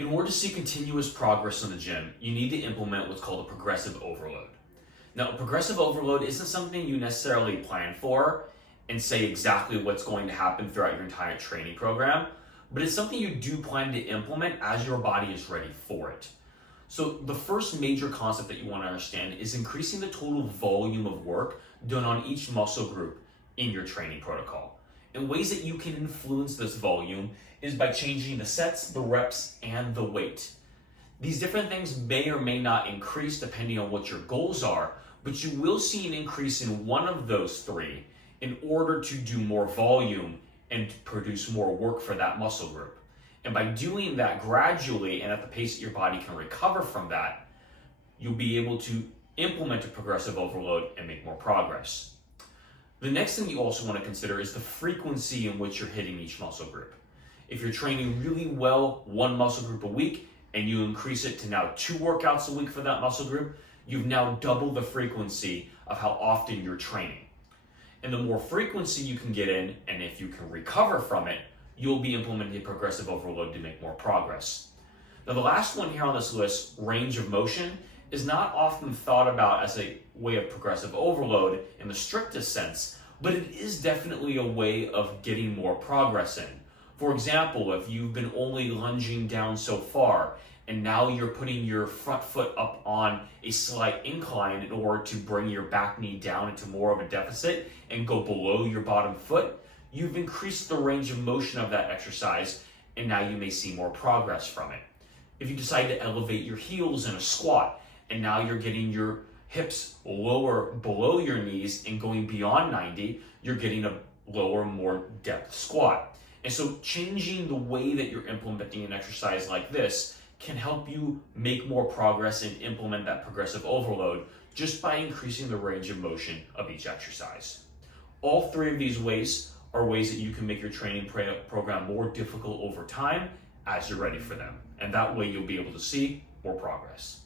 In order to see continuous progress in the gym, you need to implement what's called a progressive overload. Now, a progressive overload isn't something you necessarily plan for and say exactly what's going to happen throughout your entire training program, but it's something you do plan to implement as your body is ready for it. So the first major concept that you want to understand is increasing the total volume of work done on each muscle group in your training protocol. And ways that you can influence this volume is by changing the sets, the reps, and the weight. These different things may or may not increase depending on what your goals are, but you will see an increase in one of those three in order to do more volume and produce more work for that muscle group. And by doing that gradually and at the pace that your body can recover from that, you'll be able to implement a progressive overload and make more progress. The next thing you also want to consider is the frequency in which you're hitting each muscle group. If you're training really well one muscle group a week and you increase it to now 2 workouts a week for that muscle group, you've now doubled the frequency of how often you're training. And the more frequency you can get in, and if you can recover from it, you'll be implementing a progressive overload to make more progress. Now, the last one here on this list, range of motion, is not often thought about as a way of progressive overload in the strictest sense, but it is definitely a way of getting more progress in. For example, if you've been only lunging down so far, and now you're putting your front foot up on a slight incline in order to bring your back knee down into more of a deficit and go below your bottom foot, you've increased the range of motion of that exercise, and now you may see more progress from it. If you decide to elevate your heels in a squat, and now you're getting your hips lower below your knees and going beyond 90, you're getting a lower, more depth squat. And so changing the way that you're implementing an exercise like this can help you make more progress and implement that progressive overload just by increasing the range of motion of each exercise. All 3 of these ways are ways that you can make your training program more difficult over time as you're ready for them. And that way you'll be able to see more progress.